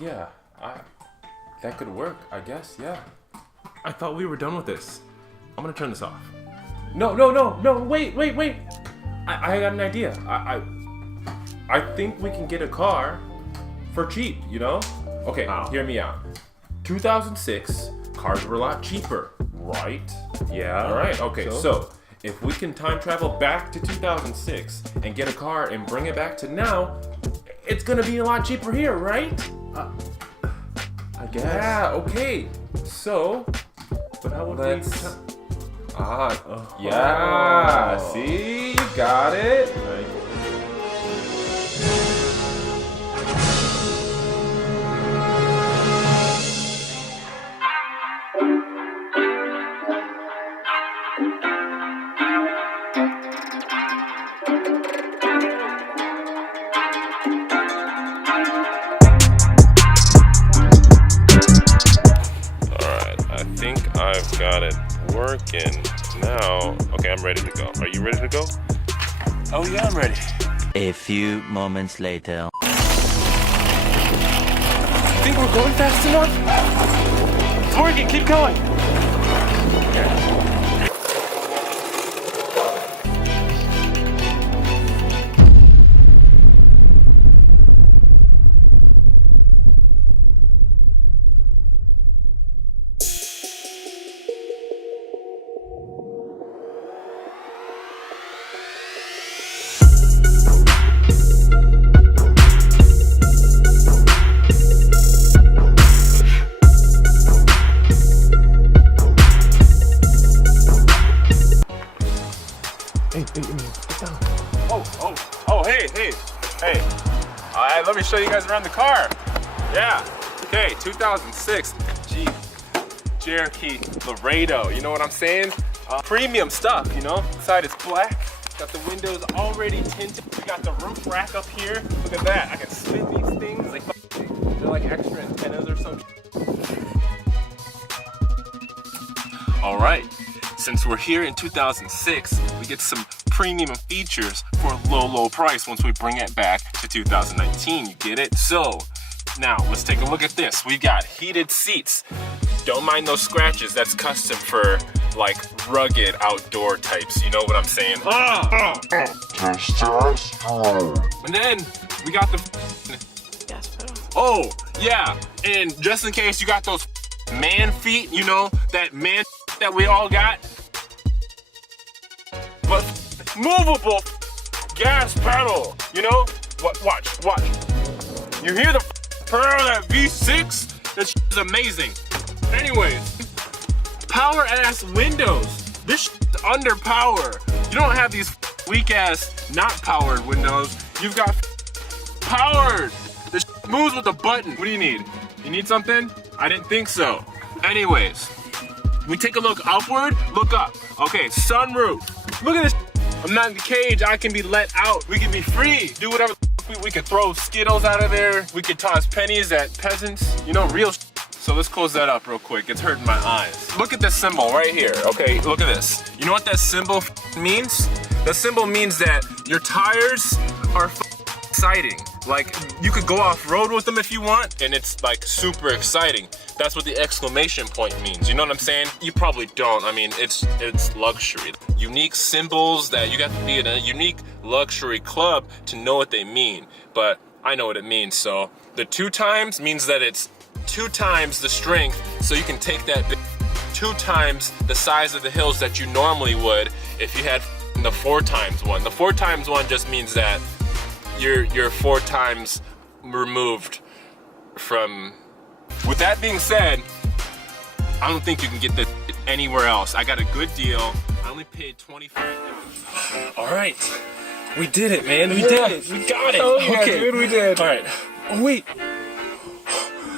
Yeah, that could work, I guess, yeah. I thought we were done with this. I'm gonna turn this off. No, wait. I got an idea. I think we can get a car for cheap, you know? Okay, hear me out. 2006, cars were a lot cheaper, right? Yeah. All right, okay, so if we can time travel back to 2006 and get a car and bring it back to now, it's gonna be a lot cheaper here, right? I guess. Yeah, okay. So, But how would yeah, see, you got it. I've got it working now. Okay, I'm ready to go. Are you ready to go? Oh yeah, I'm ready. A few moments later. Think we're going fast enough? It's working, keep going. Hey. Let me show you guys around the car. Yeah. Okay, 2006 Jeep Cherokee Laredo. You know what I'm saying? Premium stuff, you know? Inside it's black. Got the windows already tinted. We got the roof rack up here. Look at that. I can spin these things. They're like extra antennas or something. All right. Since we're here in 2006, we get some premium features for a low price once we bring it back to 2019. You get it? So now let's take a look at this. We got heated seats. Don't mind those scratches. That's custom for like rugged outdoor types. You know what I'm saying? And then we got the gas pedal. Oh yeah, and just in case you got those man feet, you know, that man that we all got, but movable gas pedal, you know? Watch. You hear the purr of that V6? That shit is amazing. Anyways, power ass windows. This shit is under power. You don't have these weak ass not powered windows. You've got powered. This shit moves with a button. What do you need? You need something? I didn't think so. Anyways, we take a look upward, look up. Okay, sunroof. Look at this. I'm not in the cage. I can be let out. We can be free. Do whatever. We could throw Skittles out of there. We could toss pennies at peasants. You know, real. So let's close that up real quick. It's hurting my eyes. Look at this symbol right here. Okay, look at this. You know what that symbol means? That symbol means that your tires are exciting. Like, you could go off-road with them if you want, and it's like super exciting. That's what the exclamation point means. You know what I'm saying? You probably don't. I mean, it's luxury. Unique symbols that you got to be in a unique luxury club to know what they mean. But I know what it means. So the 2 times means that it's 2 times the strength, so you can take that 2 times the size of the hills that you normally would if you had the 4 times one. The 4 times one just means that you're 4 times removed from. With that being said, I don't think you can get this anywhere else. I got a good deal. I only paid $25. All right, we did it, man. We did it. We got it. Oh, yeah, okay, dude, we did. All right. Oh wait,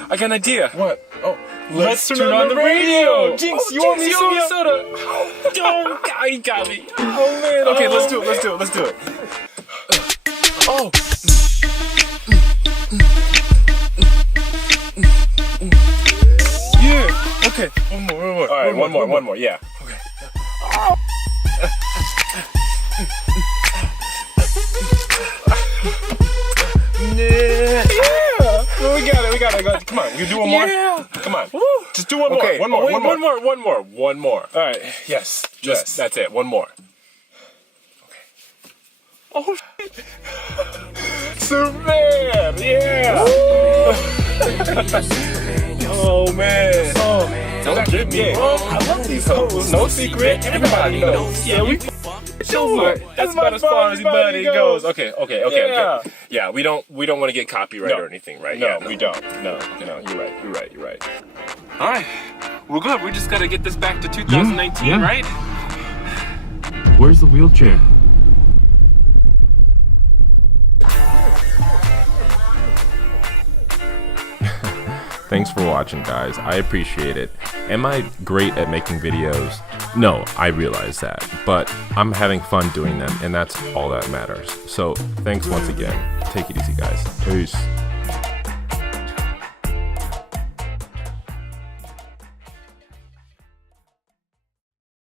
I got an idea. What? Oh, Let's turn on the radio. Jinx, Oh, you want me Jinx, soda? Oh, you got me. Oh man. Okay, let's do it. Oh. Yeah. Okay. One more. All right. One more. Yeah. Okay. Yeah. We got it. Come on, you do one more? Yeah. Come on. Woo. Just do one Okay. more. Wait, one more. All right. Yes. Just that's it. One more. Oh, Superman! Yeah! Oh man! Don't get me wrong, I love these hoes. No secret, everybody knows. Yeah, we sure. That's about as far as buddy goes. Okay. Yeah, we don't want to get copyright or anything, right? No, Yeah, we don't. No, you're right. All right, we're good. We just gotta get this back to 2019, right? Where's the wheelchair? Thanks for watching, guys. I appreciate it. Am I great at making videos? No, I realize that. But I'm having fun doing them, and that's all that matters. So thanks once again. Take it easy, guys. Peace.